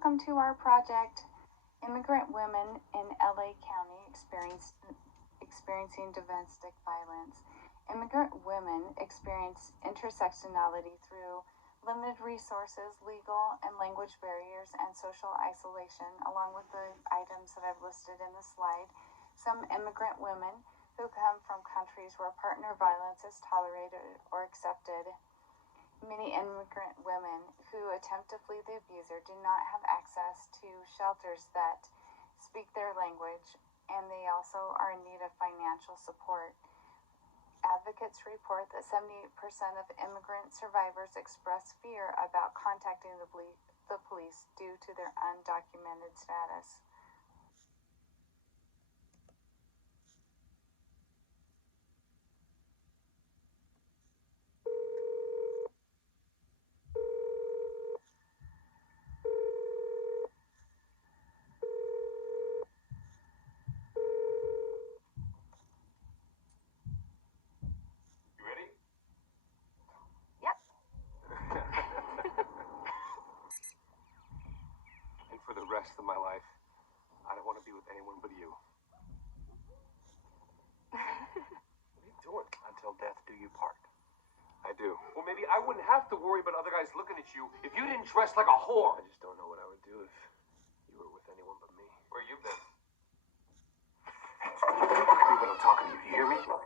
welcome to our project, Immigrant Women in LA County Experiencing Domestic Violence. Immigrant women experience intersectionality through limited resources, legal and language barriers, and social isolation, along with the items that I've listed in the slide. Some immigrant women who come from countries where partner violence is tolerated or accepted. Many immigrant women who attempt to flee the abuser do not have access to shelters that speak their language, and they also are in need of financial support. Advocates report that 78% of immigrant survivors express fear about contacting the police due to their undocumented status. For the rest of my life, I don't want to be with anyone but you. What are you doing? Until death do you part. I do. Well, maybe I wouldn't have to worry about other guys looking at you if you didn't dress like a whore. I just don't know what I would do if you were with anyone but me. Where you been? When I'm talking to you, you hear me? Look,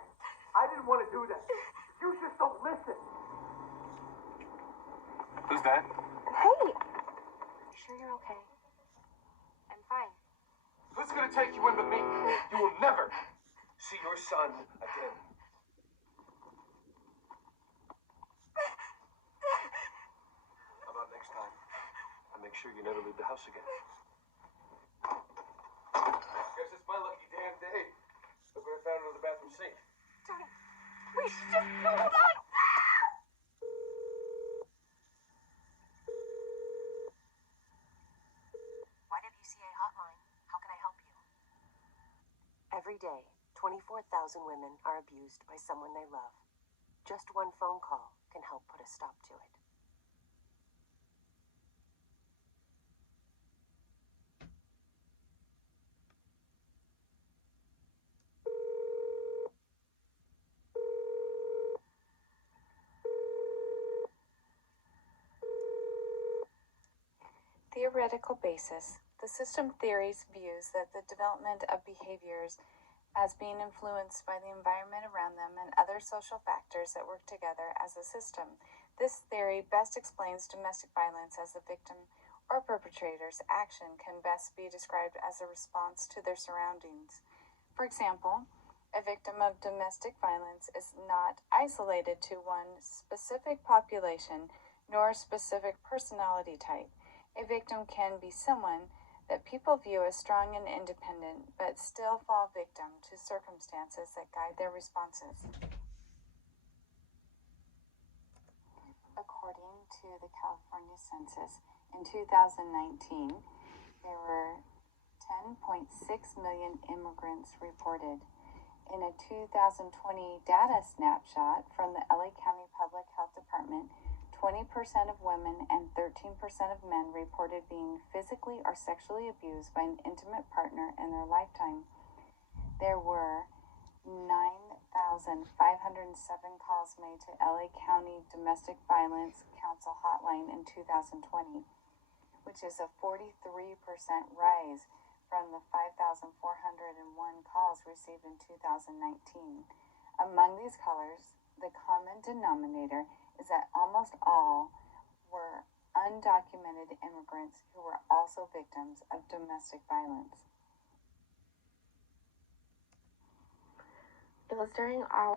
I didn't want to do that. You just don't listen. Who's that? Hey! You sure you're okay? I'm fine. Who's gonna take you in but me? You will never see your son again. How about next time? I make sure you never leave the house again. Guess it's my lucky damn day. Look what I found under the bathroom sink. Johnny, wait, just hold on! YWCA hotline. How can I help you? Every day, 24,000 women are abused by someone they love. Just one phone call can help put a stop to it. Theoretical basis. The system theories views that the development of behaviors as being influenced by the environment around them and other social factors that work together as a system. This theory best explains domestic violence as a victim or perpetrator's action can best be described as a response to their surroundings. For example, a victim of domestic violence is not isolated to one specific population nor a specific personality type. A victim can be someone that people view as strong and independent, but still fall victim to circumstances that guide their responses. According to the California Census, in 2019, there were 10.6 million immigrants reported. In a 2020 data snapshot from the LA County Public Health Department, 20% of women and 13% of men reported being physically or sexually abused by an intimate partner in their lifetime. There were 9,507 calls made to LA County Domestic Violence Council Hotline in 2020, which is a 43% rise from the 5,401 calls received in 2019. Among these callers, the common denominator is that almost all were undocumented immigrants who were also victims of domestic violence. It was during our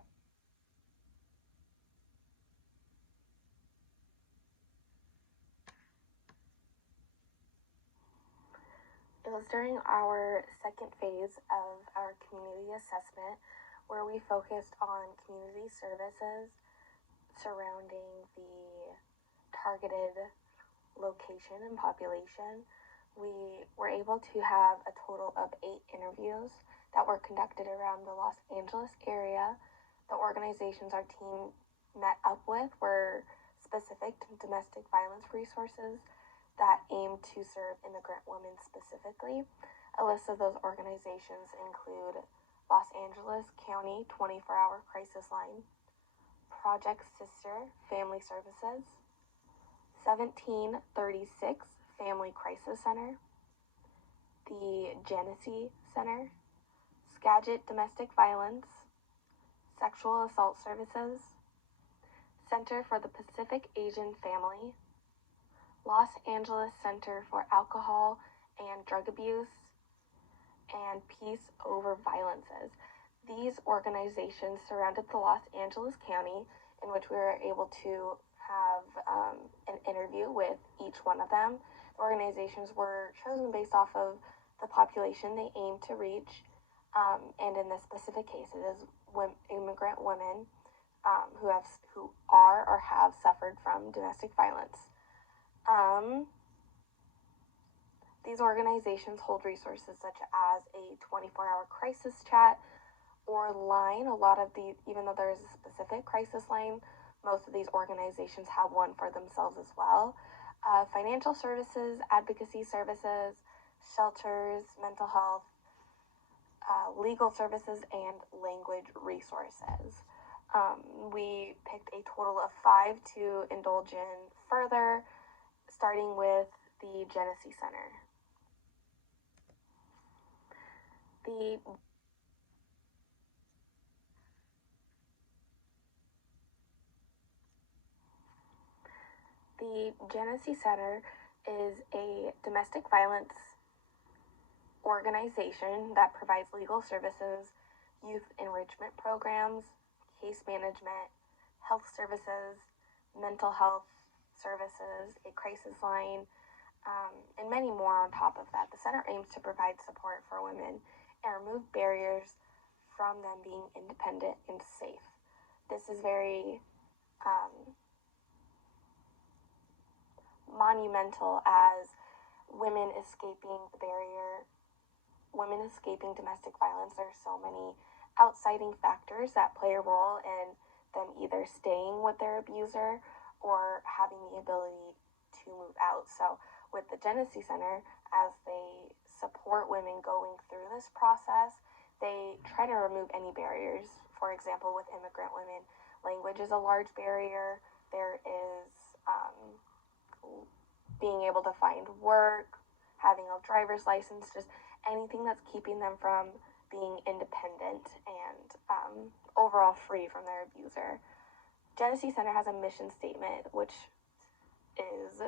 second phase of our community assessment where we focused on community services surrounding the targeted location and population. We were able to have a total of 8 interviews that were conducted around the Los Angeles area. The organizations our team met up with were specific to domestic violence resources. that aim to serve immigrant women specifically. A list of those organizations include Los Angeles County 24-Hour Crisis Line, Project Sister Family Services, 1736 Family Crisis Center, the Genesee Center, Skagit Domestic Violence, Sexual Assault Services, Center for the Pacific Asian Family, Los Angeles Center for Alcohol and Drug Abuse, and Peace Over Violences. These organizations surrounded the Los Angeles County, in which we were able to have an interview with each one of them. The organizations were chosen based off of the population they aim to reach, and in this specific case, it is immigrant women who are or have suffered from domestic violence. These organizations hold resources such as a 24-hour crisis chat or line. A lot of these, even though there is a specific crisis line, most of these organizations have one for themselves as well. Financial services, advocacy services, shelters, mental health, legal services, and language resources. We picked a total of 5 to indulge in further, starting with the Genesee Center. The Genesee Center is a domestic violence organization that provides legal services, youth enrichment programs, case management, health services, mental health services, a crisis line, and many more on top of that. The center aims to provide support for women and remove barriers from them being independent and safe. This is very monumental as women escaping the barrier, women escaping domestic violence. There are so many outside factors that play a role in them either staying with their abuser or having the ability to move out. So with the Genesee Center, as they support women going through this process, they try to remove any barriers. For example, with immigrant women, language is a large barrier. There is being able to find work, having a driver's license, just anything that's keeping them from being independent and overall free from their abuser. Genesee Center has a mission statement, which is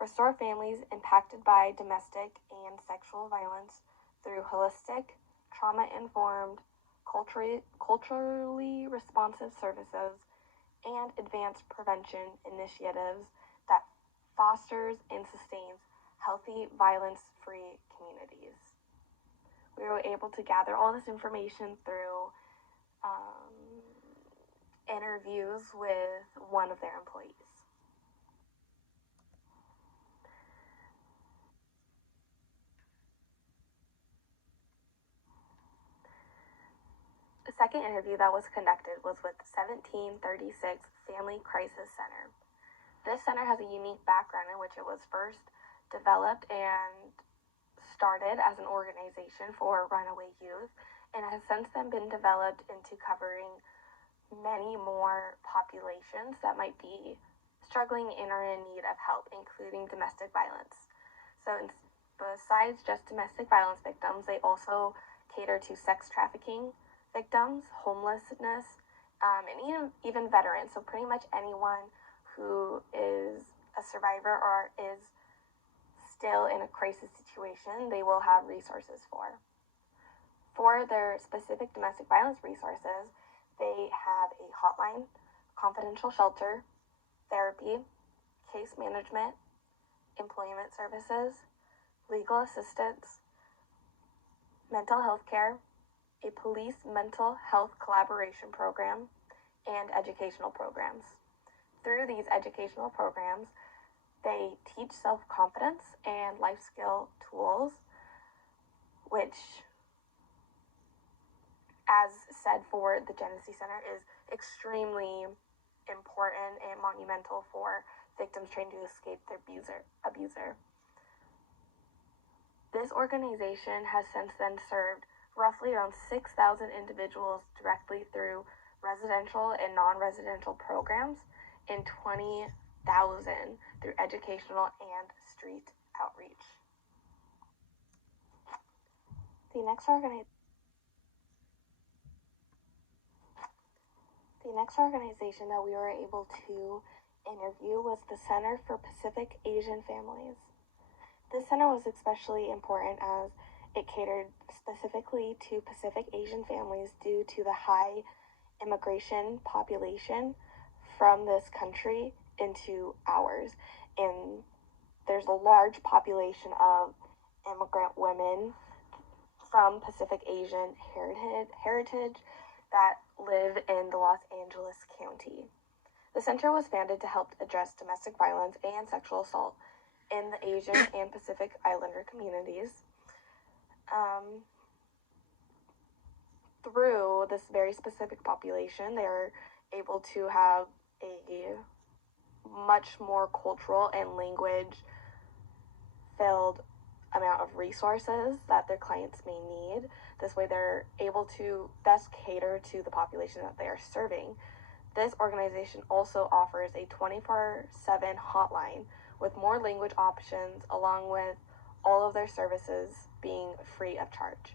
restore families impacted by domestic and sexual violence through holistic, trauma-informed, culturally responsive services and advanced prevention initiatives that fosters and sustains healthy, violence-free communities. We were able to gather all this information through interviews with one of their employees. The second interview that was conducted was with 1736 Family Crisis Center. This center has a unique background in which it was first developed and started as an organization for runaway youth and has since then been developed into covering many more populations that might be struggling in or in need of help, including domestic violence. So besides just domestic violence victims, they also cater to sex trafficking victims, homelessness, and even veterans. So pretty much anyone who is a survivor or is still in a crisis situation, they will have resources for. For their specific domestic violence resources, they have a hotline, confidential shelter, therapy, case management, employment services, legal assistance, mental health care, a police mental health collaboration program, and educational programs. Through these educational programs, they teach self-confidence and life skill tools, which, as said for the Genesee Center, is extremely important and monumental for victims trying to escape their abuser. This organization has since then served roughly around 6,000 individuals directly through residential and non-residential programs and 20,000 through educational and street outreach. The next organization that we were able to interview was the Center for Pacific Asian Families. This center was especially important as it catered specifically to Pacific Asian families due to the high immigration population from this country into ours. And there's a large population of immigrant women from Pacific Asian heritage that live in the Los Angeles County. The center was founded to help address domestic violence and sexual assault in the Asian and Pacific Islander communities. Through this very specific population, they're able to have a much more cultural and language filled amount of resources that their clients may need. This way they're able to best cater to the population that they are serving. This organization also offers a 24/7 hotline with more language options, along with all of their services being free of charge.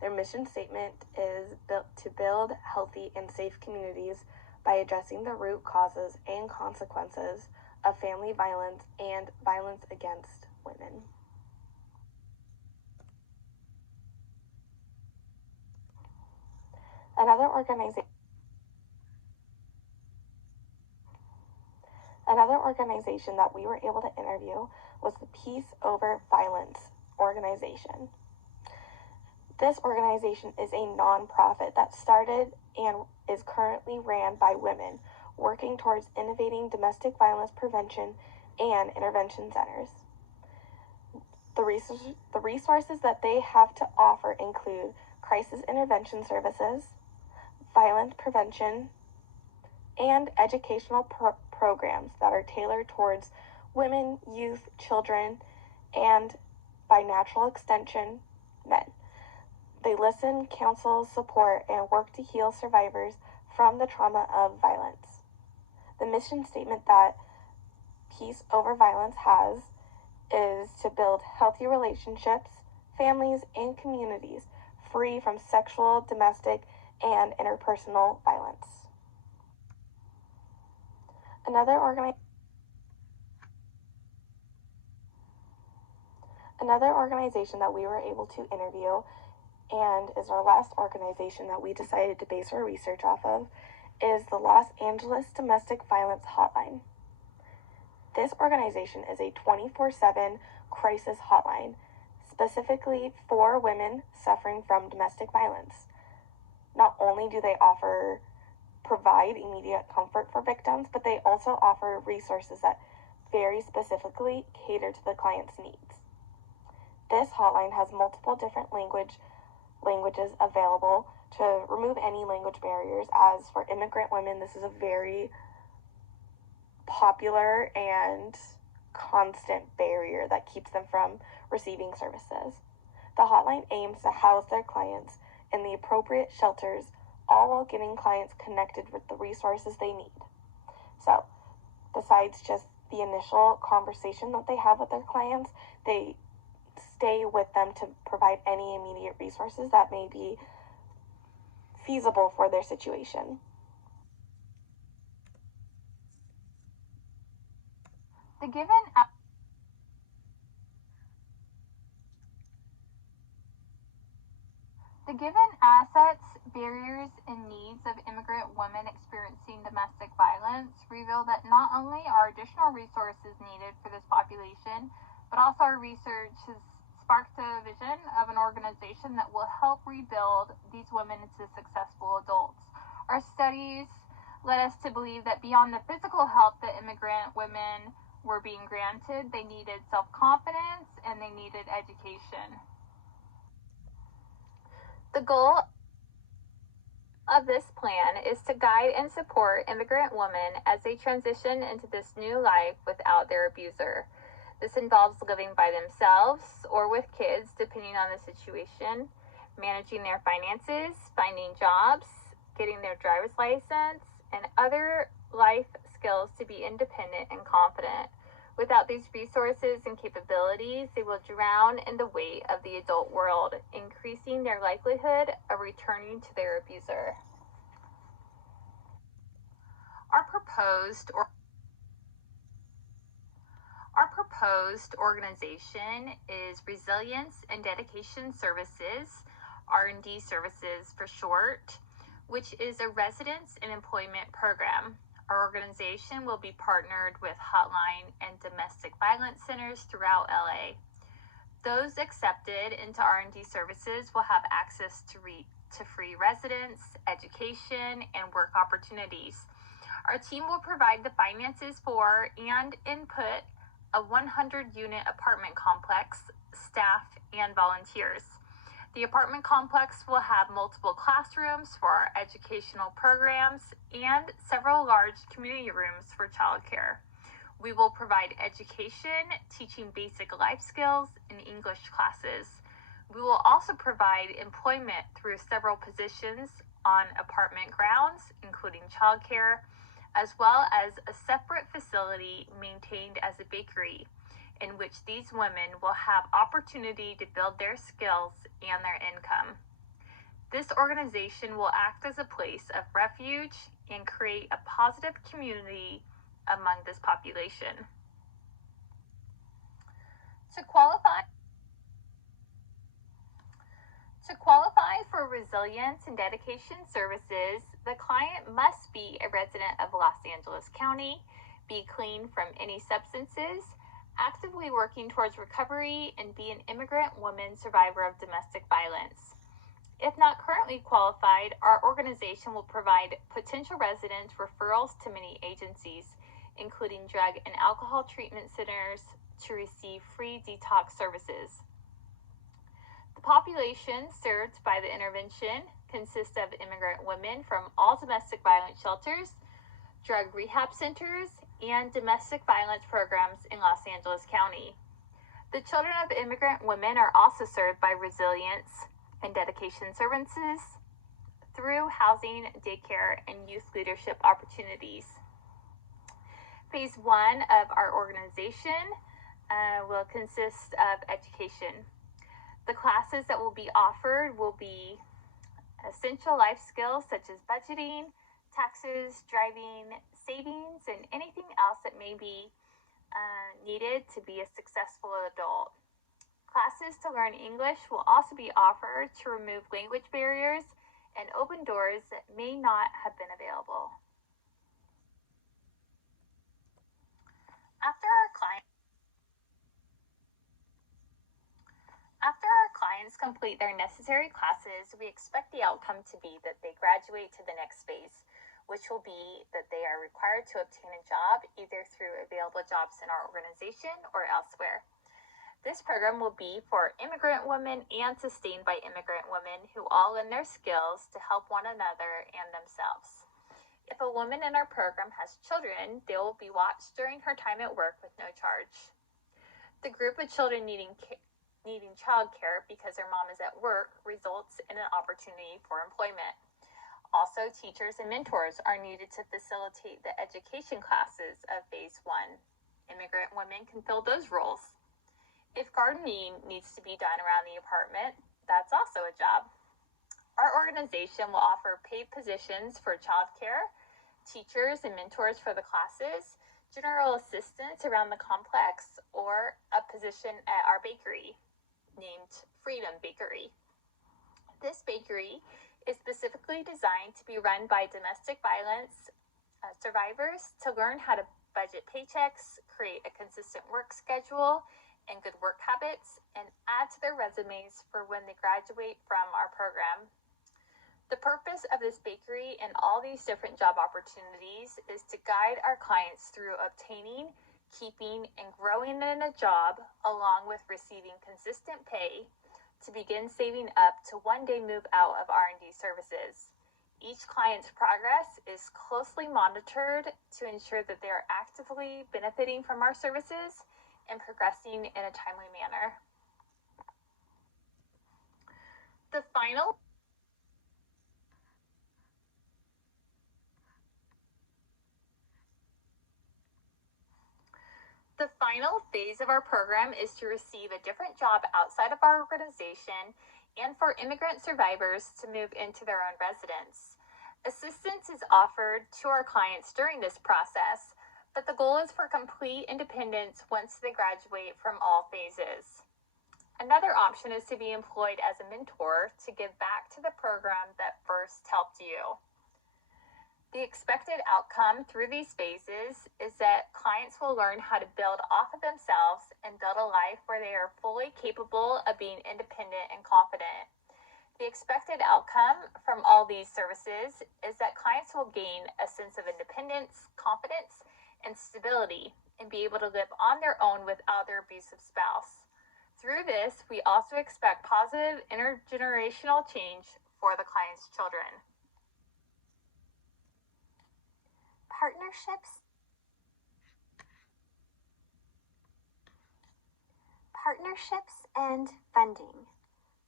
Their mission statement is to build healthy and safe communities by addressing the root causes and consequences of family violence and violence against women. Another organization that we were able to interview was the Peace Over Violence organization. This organization is a nonprofit that started and is currently ran by women, working towards innovating domestic violence prevention and intervention centers. The resources that they have to offer include crisis intervention services, violence prevention, and educational programs that are tailored towards women, youth, children, and, by natural extension, men. They listen, counsel, support, and work to heal survivors from the trauma of violence. The mission statement that Peace Over Violence has is to build healthy relationships, families, and communities free from sexual, domestic, and interpersonal violence. Another organization that we were able to interview, and is our last organization that we decided to base our research off of, is the Los Angeles Domestic Violence Hotline. This organization is a 24/7 crisis hotline, specifically for women suffering from domestic violence. Not only do they provide immediate comfort for victims, but they also offer resources that very specifically cater to the client's needs. This hotline has multiple different languages available to remove any language barriers. As for immigrant women, this is a very popular and constant barrier that keeps them from receiving services. The hotline aims to house their clients in the appropriate shelters, all while getting clients connected with the resources they need. So, besides just the initial conversation that they have with their clients, they stay with them to provide any immediate resources that may be feasible for their situation. The given assets, barriers, and needs of immigrant women experiencing domestic violence reveal that not only are additional resources needed for this population, but also our research has sparked a vision of an organization that will help rebuild these women into successful adults. Our studies led us to believe that beyond the physical help that immigrant women were being granted, they needed self-confidence and they needed education. The goal of this plan is to guide and support immigrant women as they transition into this new life without their abuser. This involves living by themselves or with kids, depending on the situation, managing their finances, finding jobs, getting their driver's license, and other life skills to be independent and confident. Without these resources and capabilities, they will drown in the weight of the adult world, increasing their likelihood of returning to their abuser. Our proposed organization is Resilience and Dedication Services, R&D Services for short, which is a residence and employment program. Our organization will be partnered with hotline and domestic violence centers throughout LA. Those accepted into R&D services will have access to free residence, education, and work opportunities. Our team will provide the finances for and input a 100-unit apartment complex, staff, and volunteers. The apartment complex will have multiple classrooms for our educational programs and several large community rooms for childcare. We will provide education, teaching basic life skills and English classes. We will also provide employment through several positions on apartment grounds, including childcare, as well as a separate facility maintained as a bakery, in which these women will have opportunity to build their skills and their income. This organization will act as a place of refuge and create a positive community among this population. To qualify for resilience and dedication services, the client must be a resident of Los Angeles County, be clean from any substances, actively working towards recovery, and be an immigrant woman survivor of domestic violence. If not currently qualified, our organization will provide potential residents referrals to many agencies, including drug and alcohol treatment centers, to receive free detox services. The population served by the intervention consists of immigrant women from all domestic violence shelters, drug rehab centers, and domestic violence programs in Los Angeles County. The children of immigrant women are also served by resilience and dedication services through housing, daycare, and youth leadership opportunities. Phase 1 of our organization will consist of education. The classes that will be offered will be essential life skills such as budgeting, taxes, driving, savings, and anything else that may be needed to be a successful adult. Classes to learn English will also be offered to remove language barriers and open doors that may not have been available. After our clients complete their necessary classes, we expect the outcome to be that they graduate to the next phase, which will be that they are required to obtain a job either through available jobs in our organization or elsewhere. This program will be for immigrant women and sustained by immigrant women who all lend their skills to help one another and themselves. If a woman in our program has children, they will be watched during her time at work with no charge. The group of children needing childcare because their mom is at work results in an opportunity for employment. Also, teachers and mentors are needed to facilitate the education classes of Phase 1. Immigrant women can fill those roles. If gardening needs to be done around the apartment, that's also a job. Our organization will offer paid positions for childcare, teachers and mentors for the classes, general assistance around the complex, or a position at our bakery, named Freedom Bakery. This bakery is specifically designed to be run by domestic violence survivors to learn how to budget paychecks, create a consistent work schedule and good work habits, and add to their resumes for when they graduate from our program. The purpose of this bakery and all these different job opportunities is to guide our clients through obtaining, keeping, and growing in a job, along with receiving consistent pay to begin saving up to one day move out of R&D services. Each client's progress is closely monitored to ensure that they are actively benefiting from our services and progressing in a timely manner. The final phase of our program is to receive a different job outside of our organization and for immigrant survivors to move into their own residence. Assistance is offered to our clients during this process, but the goal is for complete independence once they graduate from all phases. Another option is to be employed as a mentor to give back to the program that first helped you. The expected outcome through these phases is that clients will learn how to build off of themselves and build a life where they are fully capable of being independent and confident. The expected outcome from all these services is that clients will gain a sense of independence, confidence, and stability, and be able to live on their own without their abusive spouse. Through this, we also expect positive intergenerational change for the client's children. Partnerships and funding.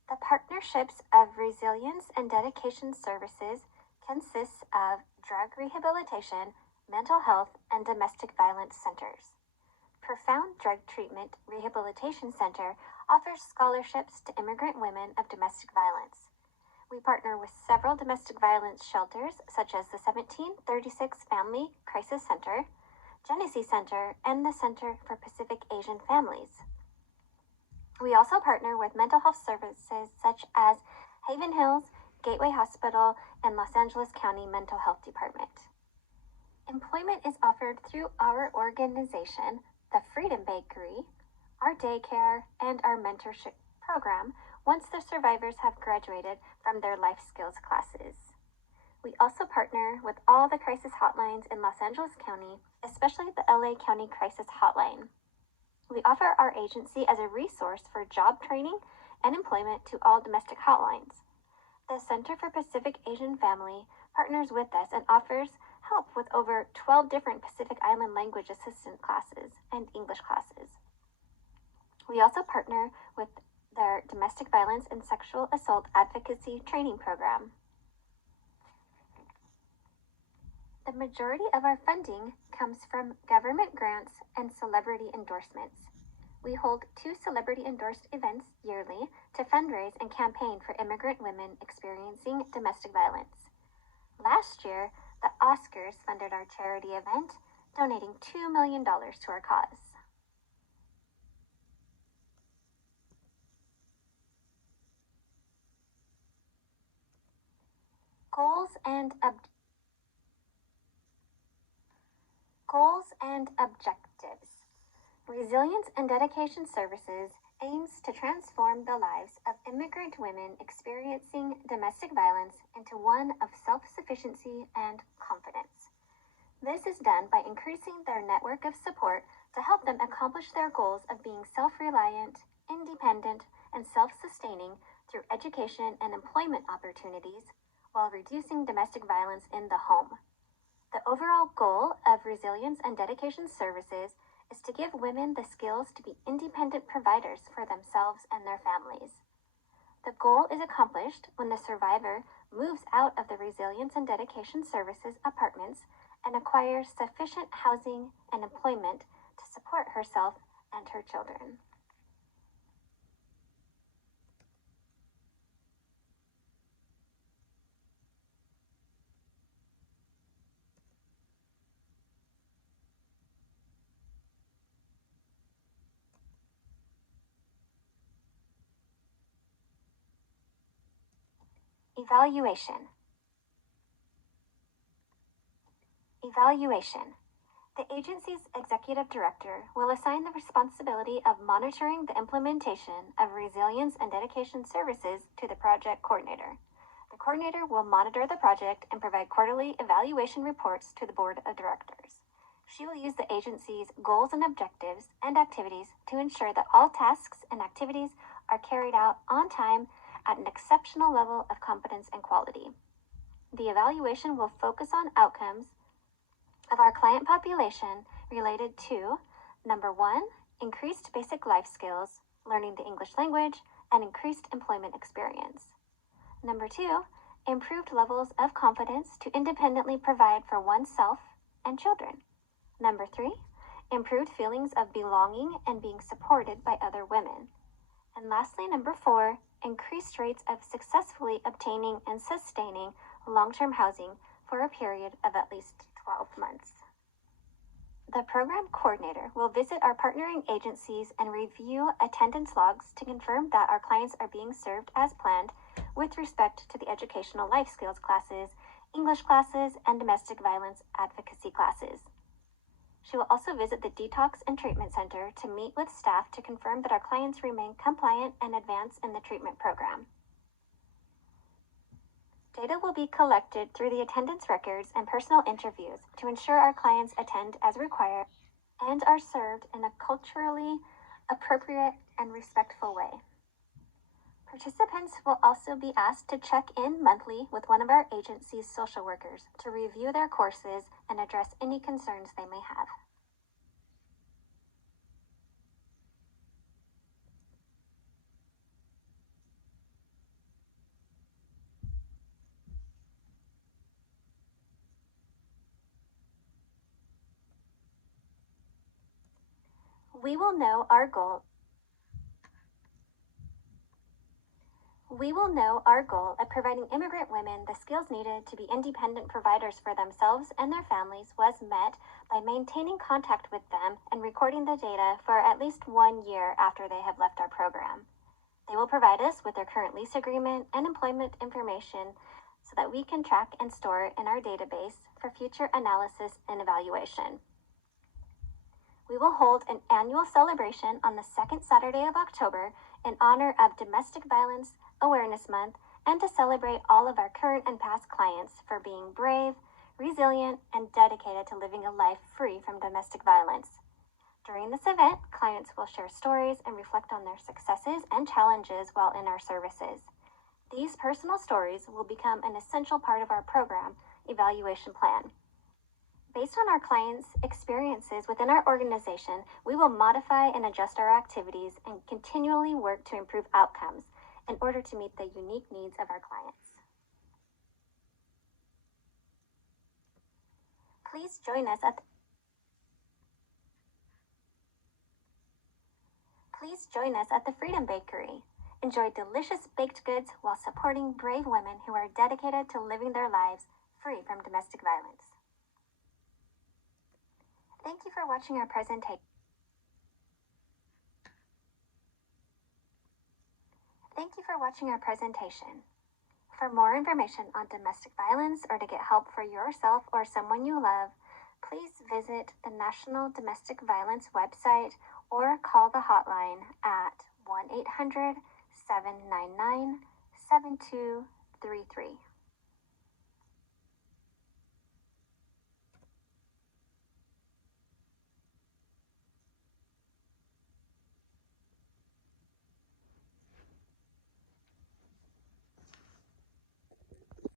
The Partnerships of Resilience and Dedication Services consists of drug rehabilitation, mental health, and domestic violence centers. Profound Drug Treatment Rehabilitation Center offers scholarships to immigrant women of domestic violence. We partner with several domestic violence shelters such as the 1736 Family Crisis Center, Genesee Center, and the Center for Pacific Asian Families. We also partner with mental health services such as Haven Hills, Gateway Hospital, and Los Angeles County Mental Health Department. Employment is offered through our organization, the Freedom Bakery, our daycare, and our mentorship program once the survivors have graduated from their life skills classes. We also partner with all the crisis hotlines in Los Angeles County, especially the LA County Crisis Hotline. We offer our agency as a resource for job training and employment to all domestic hotlines. The Center for Pacific Asian Family partners with us and offers help with over 12 different Pacific Island language assistant classes and English classes. We also partner with their Domestic Violence and Sexual Assault Advocacy Training Program. The majority of our funding comes from government grants and celebrity endorsements. We hold 2 celebrity-endorsed events yearly to fundraise and campaign for immigrant women experiencing domestic violence. Last year, the Oscars funded our charity event, donating $2 million to our cause. Goals and objectives. Resilience and Dedication Services aims to transform the lives of immigrant women experiencing domestic violence into one of self-sufficiency and confidence. This is done by increasing their network of support to help them accomplish their goals of being self-reliant, independent, and self-sustaining through education and employment opportunities while reducing domestic violence in the home. The overall goal of Resilience and Dedication Services is to give women the skills to be independent providers for themselves and their families. The goal is accomplished when the survivor moves out of the Resilience and Dedication Services apartments and acquires sufficient housing and employment to support herself and her children. Evaluation. The agency's executive director will assign the responsibility of monitoring the implementation of Resilience and Dedication Services to the project coordinator. The coordinator will monitor the project and provide quarterly evaluation reports to the board of directors. She will use the agency's goals and objectives and activities to ensure that all tasks and activities are carried out on time at an exceptional level of competence and quality. The evaluation will focus on outcomes of our client population related to, number 1, increased basic life skills, learning the English language, and increased employment experience. Number 2, improved levels of confidence to independently provide for oneself and children. Number 3, improved feelings of belonging and being supported by other women. And lastly, number 4, increased rates of successfully obtaining and sustaining long-term housing for a period of at least 12 months. The program coordinator will visit our partnering agencies and review attendance logs to confirm that our clients are being served as planned with respect to the educational life skills classes, English classes, and domestic violence advocacy classes. She will also visit the Detox and Treatment Center to meet with staff to confirm that our clients remain compliant and advance in the treatment program. Data will be collected through the attendance records and personal interviews to ensure our clients attend as required and are served in a culturally appropriate and respectful way. Participants will also be asked to check in monthly with one of our agency's social workers to review their courses and address any concerns they may have. We will know our goal of providing immigrant women the skills needed to be independent providers for themselves and their families was met by maintaining contact with them and recording the data for at least 1 year after they have left our program. They will provide us with their current lease agreement and employment information so that we can track and store it in our database for future analysis and evaluation. We will hold an annual celebration on the second Saturday of October in honor of Domestic Violence Awareness Month and to celebrate all of our current and past clients for being brave, resilient, and dedicated to living a life free from domestic violence. During this event, clients will share stories and reflect on their successes and challenges while in our services. These personal stories will become an essential part of our program evaluation plan. Based on our clients' experiences within our organization, we will modify and adjust our activities and continually work to improve outcomes in order to meet the unique needs of our clients. Please join us at the Freedom Bakery. Enjoy delicious baked goods while supporting brave women who are dedicated to living their lives free from domestic violence. Thank you for watching our presentation. For more information on domestic violence or to get help for yourself or someone you love, please visit the National Domestic Violence website or call the hotline at 1-800-799-7233.